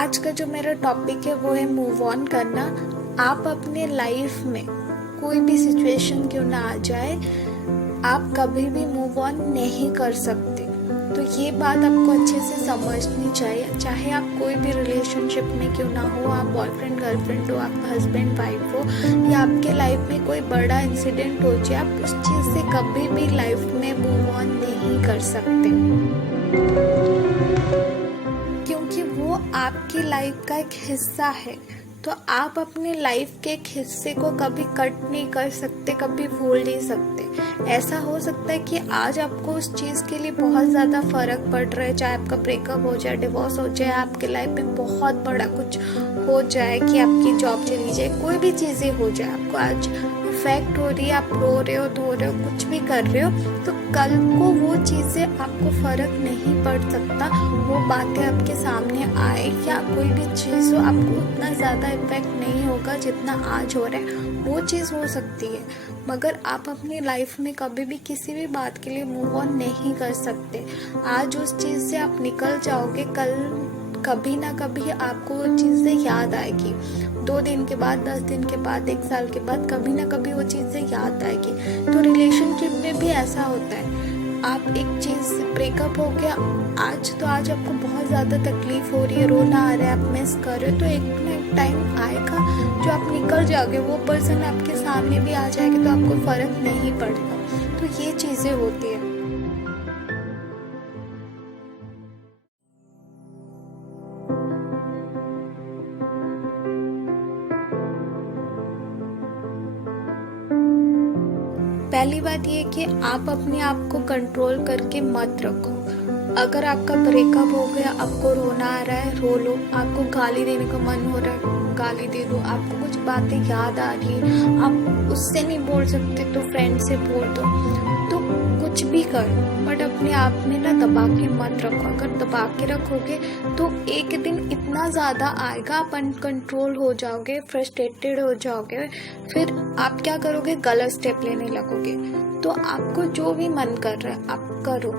आज का जो मेरा टॉपिक है वो है मूव ऑन करना। आप अपने लाइफ में कोई भी सिचुएशन क्यों ना आ जाए, आप कभी भी मूव ऑन नहीं कर सकते। तो ये बात आपको अच्छे से समझनी चाहिए। चाहे आप कोई भी रिलेशनशिप में क्यों ना हो, आप बॉयफ्रेंड गर्लफ्रेंड हो, आप हस्बैंड वाइफ हो, या आपके लाइफ में कोई बड़ा इंसिडेंट हो जाए, आप उस चीज़ से कभी भी लाइफ में मूव ऑन नहीं कर सकते, क्योंकि वो आपकी लाइफ का एक हिस्सा है। तो आप अपने लाइफ के एक हिस्से को कभी कट नहीं कर सकते, कभी भूल नहीं सकते। ऐसा हो सकता है कि आज आपको उस चीज़ के लिए बहुत ज़्यादा फर्क पड़ रहा है, चाहे आपका ब्रेकअप हो जाए, डिवोर्स हो जाए, आपके लाइफ में बहुत बड़ा कुछ हो जाए कि आपकी जॉब चली जाए, कोई भी चीज़ें हो जाए, आपको आज इफेक्ट हो रही है, आप रो रहे हो, धो रहे हो, कुछ भी कर रहे हो, तो कल को वो चीज़ें आपको फर्क नहीं पड़ सकता। वो बातें आपके सामने आए या कोई भी चीज़ हो, आपको उतना ज़्यादा इफेक्ट नहीं होगा जितना आज हो रहा है। वो चीज़ हो सकती है, मगर आप अपनी लाइफ में कभी भी किसी भी बात के लिए मूव ऑन नहीं कर सकते। आज उस चीज़ से आप निकल जाओगे, कल कभी ना कभी आपको वो चीज़ें याद आएगी। 2 दिन के बाद, 10 दिन के बाद, 1 साल के बाद कभी ना कभी वो चीज़ें याद आएगी। तो रिलेशनशिप में भी ऐसा होता है। आप एक चीज़, ब्रेकअप हो गया आज, तो आज आपको बहुत ज़्यादा तकलीफ हो रही है, रोना आ रहा है, आप मिस कर रहे हो, तो एक ना एक टाइम आएगा जो आप निकल जाओगे, वो पर्सन आपके सामने भी आ जाएगा, तो आपको फ़र्क नहीं पड़ेगा। तो ये चीज़ें होती है। पहली बात ये कि आप अपने आप को कंट्रोल करके मत रखो। अगर आपका ब्रेकअप हो गया, आपको रोना आ रहा है, रो लो। आपको गाली देने का मन हो रहा है, गाली दे दो। आपको कुछ बातें याद आ रही है, आप उससे नहीं बोल सकते तो फ्रेंड से बोल दो। तो कुछ भी करो, बट अपने आप में ना दबा के मत रखो। अगर दबा के रखोगे तो एक दिन इतना ज़्यादा आएगा, आप अनकंट्रोल हो जाओगे, फ्रस्ट्रेटेड हो जाओगे, फिर आप क्या करोगे, गलत स्टेप लेने लगोगे। तो आपको जो भी मन कर रहा है आप करो,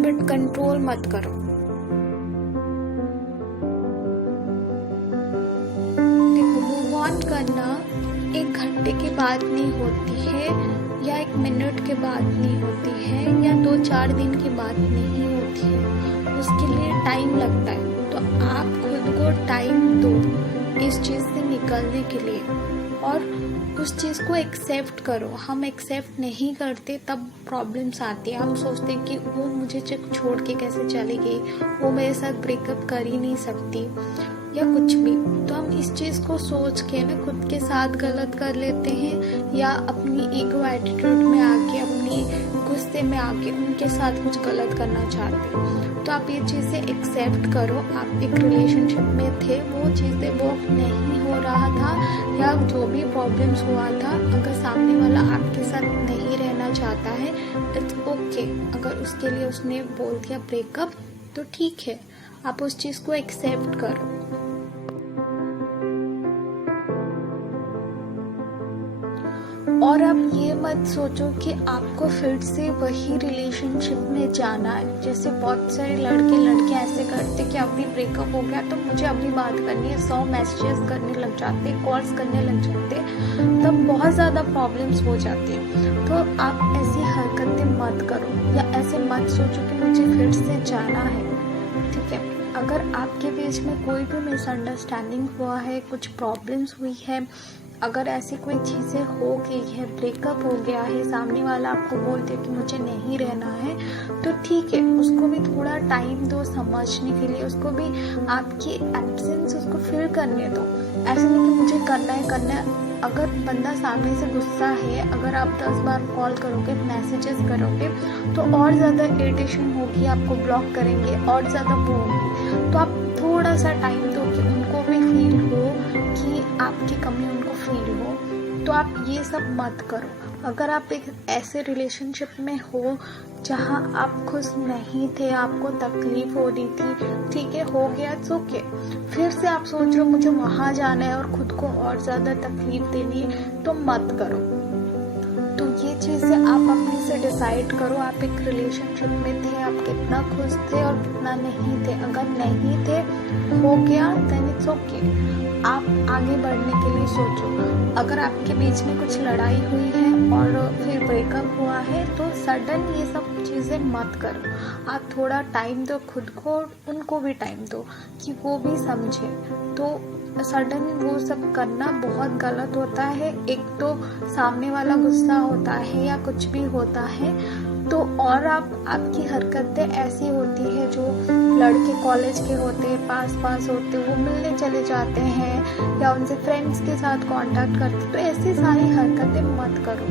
बट कंट्रोल मत करो। देखो, मूव ऑन करना 1 घंटे की बात नहीं होती है, या 1 मिनट के बाद नहीं होती है, या 2-4 दिन की बात नहीं होती है। उसके लिए टाइम लगता है। तो आप खुद को टाइम दो इस चीज़ से निकलने के लिए, और उस चीज़ को एक्सेप्ट करो। हम एक्सेप्ट नहीं करते तब प्रॉब्लम्स आती है। हम सोचते हैं कि वो मुझे छोड़ के कैसे चली गई, वो मेरे साथ ब्रेकअप कर ही नहीं सकती, या कुछ भी। तो हम इस चीज़ को सोच के ना खुद के साथ गलत कर लेते हैं, या अपनी ईगो एटीट्यूड में आके, अपनी गुस्से में आके उनके साथ कुछ गलत करना चाहते हैं। तो आप ये चीज़ें एक्सेप्ट करो। आप एक रिलेशनशिप में थे, वो चीज़ें वर्क नहीं हो रहा था, या जो भी प्रॉब्लम्स हुआ था, अगर सामने वाला आपके साथ नहीं रहना चाहता है, इट्स ओके। अगर उसके लिए उसने बोल दिया ब्रेकअप, तो ठीक है, आप उस चीज़ को एक्सेप्ट करो। और आप ये मत सोचो कि आपको फिर से वही रिलेशनशिप में जाना है। जैसे बहुत सारे लड़के लड़कियां ऐसे करते कि अभी ब्रेकअप हो गया तो मुझे अभी बात करनी है, 100 मैसेजेस करने लग जाते, कॉल्स करने लग जाते, तब बहुत ज़्यादा प्रॉब्लम्स हो जाती है। तो आप ऐसी हरकतें मत करो, या ऐसे मत सोचो कि मुझे फिर से जाना है। ठीक है, अगर आपके बीच में कोई भी मिसअंडरस्टैंडिंग हुआ है, कुछ प्रॉब्लम्स हुई है, अगर ऐसी कोई चीज़ें हो गई है, ब्रेकअप हो गया है, सामने वाला आपको बोलते कि मुझे नहीं रहना है, तो ठीक है, उसको भी थोड़ा टाइम दो समझने के लिए। उसको भी आपकी एब्सेंस उसको फील करने दो। ऐसे नहीं कि मुझे करना है। अगर बंदा सामने से गुस्सा है, अगर आप 10 बार कॉल करोगे, मैसेजेस करोगे, तो और ज़्यादा इरिटेशन होगी, आपको ब्लॉक करेंगे, और ज़्यादा वो होगी। तो आप थोड़ा सा टाइम दो कि उनको भी फील हो, कि आपकी कमी उनको फील हो। तो आप ये सब मत करो। अगर आप एक ऐसे रिलेशनशिप में हो जहाँ आप खुश नहीं थे, आपको तकलीफ हो रही थी, ठीक है, हो गया, इट्स ओके। फिर से आप सोच रहे हो मुझे वहाँ जाना है और खुद को और ज़्यादा तकलीफ देनी है, तो मत करो। तो ये चीज़ें आप अपने से डिसाइड करो। आप एक रिलेशनशिप में थे, आप कितना खुश थे और कितना नहीं थे। अगर नहीं थे, हो गया, देन इट्स ओके। आप आगे बढ़ने के लिए सोचो। अगर आपके बीच में कुछ लड़ाई हुई है और फिर ब्रेकअप हुआ है तो सडन ये सब चीज़ें मत करो। आप थोड़ा टाइम दो खुद को, उनको भी टाइम दो कि वो भी समझे। तो सडन वो सब करना बहुत गलत होता है। एक तो सामने वाला गुस्सा होता है या कुछ भी होता है तो, और आपकी हरकतें ऐसी होती है जो लड़के कॉलेज के होते हैं, पास होते, वो मिलने चले जाते हैं या उनसे फ्रेंड्स के साथ कांटेक्ट करते, तो ऐसी सारी हरकतें मत करो।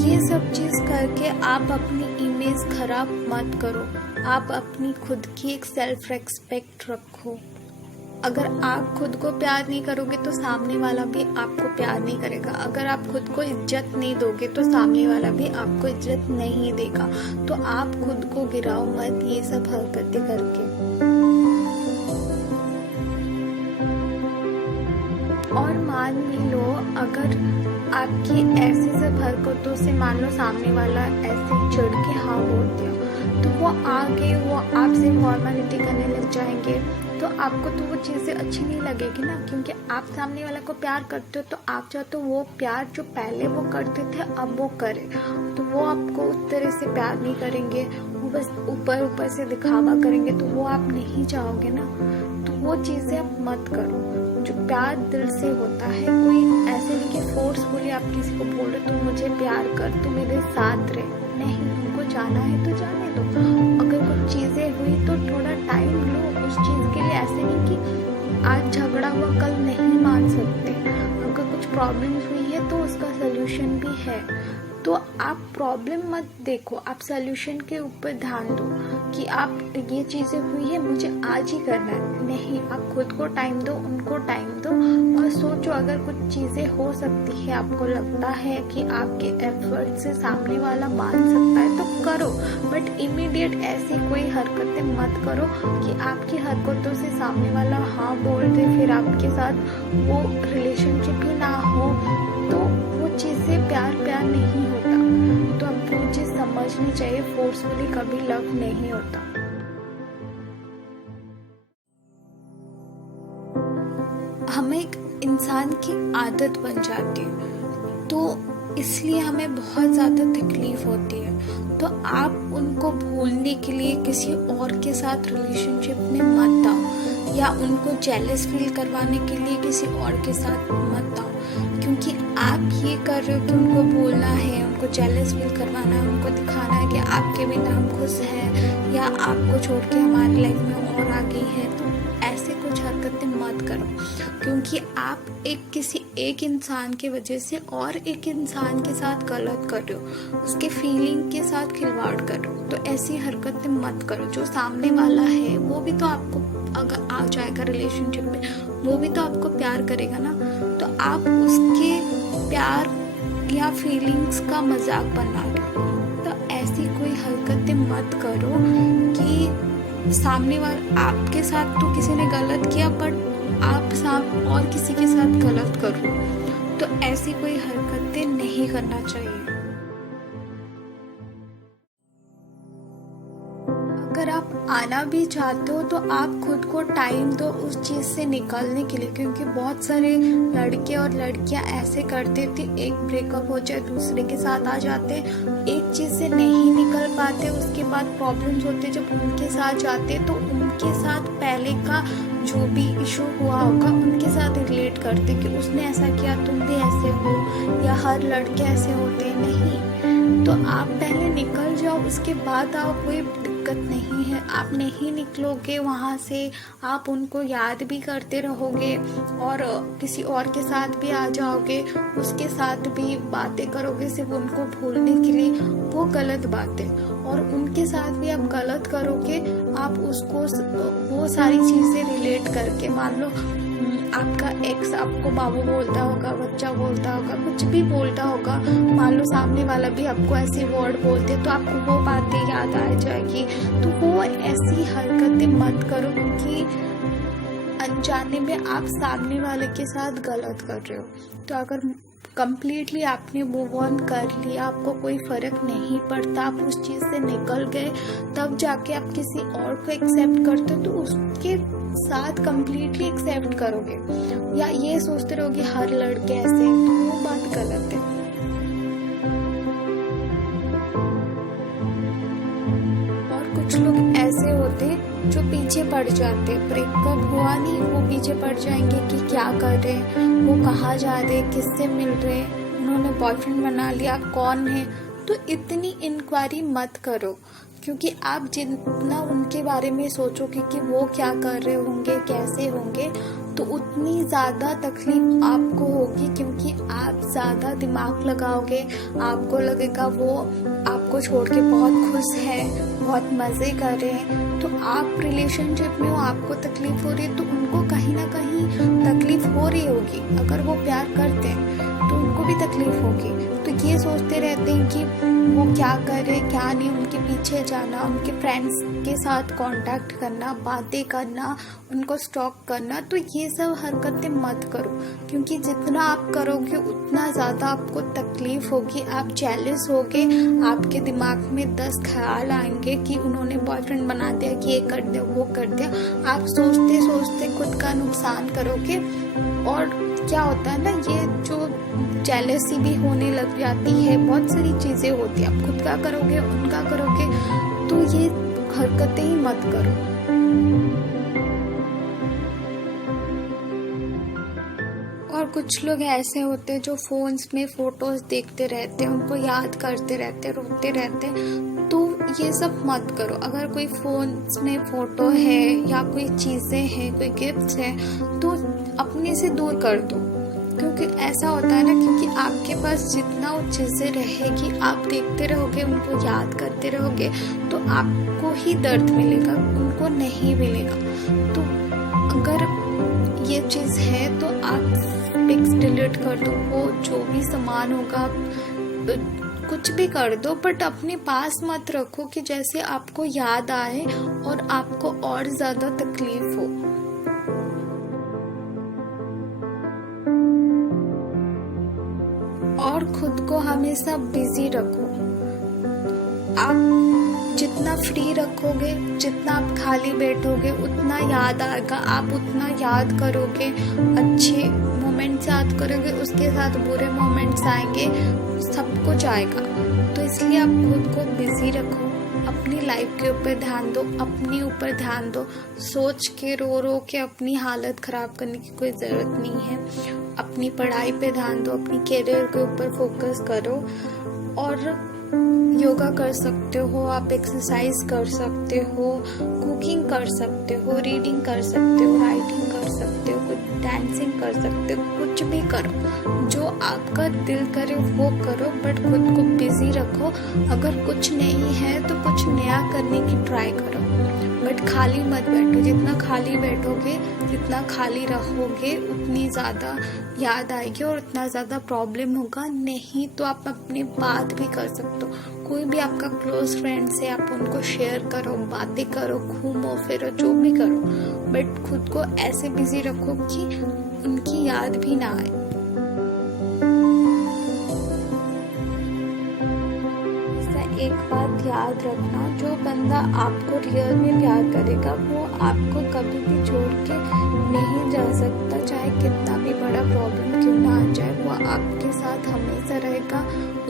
ये सब चीज़ करके आप अपनी इमेज खराब मत करो। आप अपनी खुद की एक सेल्फ रेस्पेक्ट रखो। अगर आप खुद को प्यार नहीं करोगे तो सामने वाला भी आपको प्यार नहीं करेगा। अगर आप खुद को इज्जत नहीं दोगे तो सामने वाला भी आपको इज्जत नहीं देगा। तो आप खुद को गिराओ मत ये सब हरकतें करके। और मान लो अगर आपकी ऐसी सब हरकतों से मान लो सामने वाला ऐसे चिढ़ के हाँ बोल दिया तो वो आगे वो आपसे फॉर्मेलिटी करने लग जाएंगे तो आपको तो वो चीज़ें अच्छी नहीं लगेगी ना, क्योंकि आप सामने वाला को प्यार करते हो तो आप चाहते हो वो प्यार जो पहले वो करते थे अब वो करे। तो वो आपको उस तरह से प्यार नहीं करेंगे, वो बस ऊपर से दिखावा करेंगे, तो वो आप नहीं चाहोगे ना। तो वो चीज़ें आप मत करो। जो प्यार दिल से होता है, कोई ऐसे नहीं कि फोर्सफुली आप किसी को बोल रहे तो मुझे प्यार कर, तो मेरे साथ रहे, नहीं। उनको जाना है तो जाने दो। अगर कुछ चीज़ें हुई तो थोड़ा टाइम लो उस चीज़ के लिए। ऐसे नहीं कि आज झगड़ा हुआ कल नहीं मान सकते। अगर कुछ प्रॉब्लम्स हुई है तो उसका सलूशन भी है। तो आप प्रॉब्लम मत देखो, आप सलूशन के ऊपर ध्यान दो कि आप ये चीज़ें हुई है मुझे आज ही करना है। नहीं, आप खुद को टाइम दो, उनको टाइम दो और सोचो अगर कुछ चीज़ें हो सकती है, आपको लगता है कि आपके एफर्ट से सामने वाला मान सकता है तो करो। बट इमीडिएट ऐसी कोई हरकतें मत करो कि आपकी हरकतों से सामने वाला हाँ बोल दे, फिर आपके साथ वो रिलेशनशिप ही ना हो। तो वो चीज़ें प्यार नहीं होता। तो आपको वो चीज़ समझनी चाहिए, फोर्सफुली कभी लव नहीं होता। हमें एक इंसान की आदत बन जाती है तो इसलिए हमें बहुत ज़्यादा तकलीफ होती है। तो आप उनको भूलने के लिए किसी और के साथ रिलेशनशिप में मत आओ या उनको जेलस फील करवाने के लिए किसी और के साथ मत आओ, क्योंकि आप ये कर रहे हो कि उनको बोलना है, उनको जेलस फील करवाना है, उनको दिखाना है कि आपके बिना हम खुश हैं या आपको छोड़ के हमारी लाइफ में और आ गई है। तो ऐसे कुछ हरकतें मत करो, क्योंकि आप किसी एक इंसान की वजह से और एक इंसान के साथ गलत कर रहे हो, उसके फीलिंग के साथ खिलवाड़ कर रहे हो। तो ऐसी हरकतें मत करो। जो सामने वाला है वो भी तो आपको अगर आ जाएगा रिलेशनशिप में, वो भी तो आपको प्यार करेगा ना। तो आप उसके प्यार या फीलिंग्स का मजाक बना रहे हो। तो ऐसी कोई हरकतें मत करो कि सामने वाले आपके साथ तो किसी ने गलत किया बट आप और किसी के साथ गलत करो। तो ऐसी कोई हरकतें नहीं करना चाहिए। अगर आप आना भी चाहते हो तो आप खुद को टाइम दो उस चीज़ से निकलने के लिए, क्योंकि बहुत सारे लड़के और लड़कियां ऐसे करते थे, एक ब्रेकअप हो जाए दूसरे के साथ आ जाते, एक चीज़ से नहीं निकल पाते, उसके बाद प्रॉब्लम्स होते, जब उनके साथ जाते तो उनके साथ पहले का जो भी इशू हुआ होगा उनके साथ रिलेट करते कि उसने ऐसा किया तुम भी ऐसे हो या हर लड़के ऐसे होते। नहीं, तो आप पहले निकल जाओ, उसके बाद आओ, कोई दिक्कत नहीं है। आप नहीं निकलोगे वहाँ से, आप उनको याद भी करते रहोगे और किसी और के साथ भी आ जाओगे, उसके साथ भी बातें करोगे सिर्फ उनको भूलने के लिए, वो गलत बात है। और उनके साथ भी आप गलत करोगे, आप उसको वो सारी चीज़ें रिलेट करके, मान लो आपका एक्स आपको बाबू बोलता होगा, बच्चा बोलता होगा, कुछ भी बोलता होगा, मान लो सामने वाला भी आपको ऐसे वर्ड बोलते तो आपको वो बातें याद आ जाएगी। तो वो ऐसी हरकतें मत करो, क्योंकि जाने में आप सामने वाले के साथ गलत कर रहे हो। तो अगर कंप्लीटली आपने मूव ऑन कर लिया, आपको कोई फर्क नहीं पड़ता, आप उस चीज़ से निकल गए, तब जाके आप किसी और को एक्सेप्ट करते हो, तो उसके साथ कंप्लीटली एक्सेप्ट करोगे। या ये सोचते रहोगे हर लड़के ऐसे हैं, तो वो बात गलत है। और कुछ लोग ऐसे होते हैं जो पीछे पड़ जाते, ब्रेकअप हुआ नहीं, वो पीछे पड़ जाएंगे कि क्या कर रहे हैं, वो कहाँ जा रहे हैं, किससे मिल रहे हैं, उन्होंने बॉयफ्रेंड बना लिया, कौन है। तो इतनी इंक्वायरी मत करो, क्योंकि आप जितना उनके बारे में सोचोगे कि वो क्या कर रहे होंगे, कैसे होंगे, तो उतनी ज़्यादा तकलीफ आपको होगी, क्योंकि आप ज़्यादा दिमाग लगाओगे। आपको लगेगा वो आपको छोड़ के बहुत खुश है, बहुत मज़े कर रहे हैं। तो आप रिलेशनशिप में हो, आपको तकलीफ हो रही है, तो उनको कहीं ना कहीं तकलीफ हो रही होगी। अगर वो प्यार करते हैं तो उनको भी तकलीफ होगी। तो ये सोचते रहते हैं कि वो क्या कर रहे, क्या नहीं, उनके पीछे जाना, उनके फ्रेंड्स के साथ कांटेक्ट करना, बातें करना, उनको स्टॉक करना। तो ये सब हरकतें मत करो, क्योंकि जितना आप करोगे उतना ज़्यादा आपको तकलीफ होगी, आप जेलस होगे, आपके दिमाग में 10 ख्याल आएंगे कि उन्होंने बॉयफ्रेंड बना दिया, कि ये कर दिया, वो कर दिया। आप सोचते सोचते खुद का नुकसान करोगे। और क्या होता है ना, ये जो जेलसी भी होने लग जाती है, बहुत सारी चीज़ें होती है, आप खुद का करोगे, उनका करोगे, तो ये हरकतें ही मत करो। और कुछ लोग ऐसे होते हैं जो फोन्स में फोटोज देखते रहते हैं, उनको याद करते रहते, रोते रहते, तो ये सब मत करो। अगर कोई फोन्स में फोटो है या कोई चीज़ें हैं, कोई गिफ्ट्स हैं, तो अपने से दूर कर दो। क्योंकि ऐसा होता है ना, क्योंकि आपके पास जितना वो चीज़ें रहेगी, आप देखते रहोगे, उनको याद करते रहोगे, तो आपको ही दर्द मिलेगा, उनको नहीं मिलेगा। तो अगर ये चीज़ है तो आप पिक्स डिलीट कर दो, वो जो भी सामान होगा कुछ भी कर दो, बट अपने पास मत रखो कि जैसे आपको याद आए और आपको और ज़्यादा तकलीफ हो। और खुद को हमेशा बिजी रखो। आप जितना फ्री रखोगे, जितना आप खाली बैठोगे, उतना याद आएगा, आप उतना याद करोगे, अच्छे मोमेंट्स याद करोगे, उसके साथ बुरे मोमेंट्स आएंगे, सब कुछ आएगा। तो इसलिए आप खुद को बिजी रखो, अपनी लाइफ के ऊपर ध्यान दो, अपने ऊपर ध्यान दो। सोच के रो रो के अपनी हालत खराब करने की कोई ज़रूरत नहीं है। अपनी पढ़ाई पे ध्यान दो, अपनी करियर के ऊपर फोकस करो। और योगा कर सकते हो, आप एक्सरसाइज कर सकते हो, कुकिंग कर सकते हो, रीडिंग कर सकते हो, राइटिंग कर सकते हो, कुछ डांसिंग कर सकते हो, कुछ भी करो, जो आपका दिल करे वो करो, बट खुद को बिजी रखो। अगर कुछ नहीं है तो कुछ नया करने की ट्राई करो, बट खाली मत बैठो। जितना खाली बैठोगे, जितना खाली रहोगे, उतनी ज़्यादा याद आएगी और उतना ज़्यादा प्रॉब्लम होगा। नहीं तो आप अपनी बात भी कर सकते हो, कोई भी आपका क्लोज फ्रेंड्स है, आप उनको शेयर करो, बातें करो, घूमो फिरो, जो भी करो, बट खुद को ऐसे बिजी रखो कि उनकी याद भी ना आए। एक बात याद रखना, जो बंदा आपको रियल में प्यार करेगा वो आपको कभी भी छोड़ के नहीं जा सकता, चाहे कितना भी बड़ा प्रॉब्लम क्यों ना आ जाए, वो आपके साथ हमेशा रहेगा।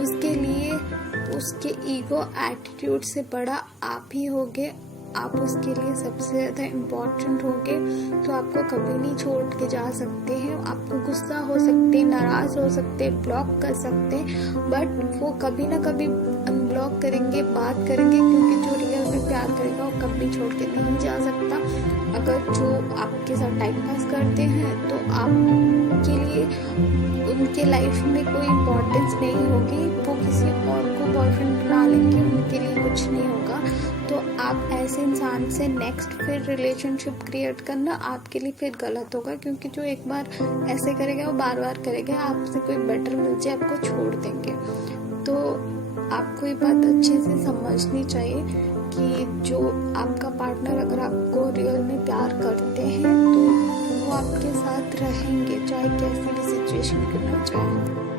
उसके लिए उसके ईगो एटीट्यूड से बड़ा आप ही होगे, आप उसके लिए सबसे ज़्यादा इम्पोर्टेंट होगे। तो आपको कभी नहीं छोड़ के जा सकते हैं। आपको गुस्सा हो सकते, नाराज़ हो सकते, ब्लॉक कर सकते, बट वो कभी ना कभी अनब्लॉक करेंगे, बात करेंगे, क्योंकि जो रियल में प्यार करेगा वो कभी छोड़ के नहीं जा सकता। अगर जो आपके साथ टाइम पास करते हैं तो आपके लिए उनके लाइफ में कोई इम्पोर्टेंस नहीं होगी, वो किसी और को बॉयफ्रेंड बना लेंगे, उनके लिए कुछ नहीं होगा। तो आप ऐसे इंसान से नेक्स्ट फिर रिलेशनशिप क्रिएट करना आपके लिए फिर गलत होगा, क्योंकि जो एक बार ऐसे करेगा वो बार बार करेगा, आपसे कोई बेटर मिल जाए आपको छोड़ देंगे। तो आपको ये बात अच्छे से समझनी चाहिए कि जो आपका पार्टनर अगर आपको रियल में प्यार करते हैं तो वो आपके साथ रहेंगे चाहे कैसी भी सिचुएशन क्यों ना जाए।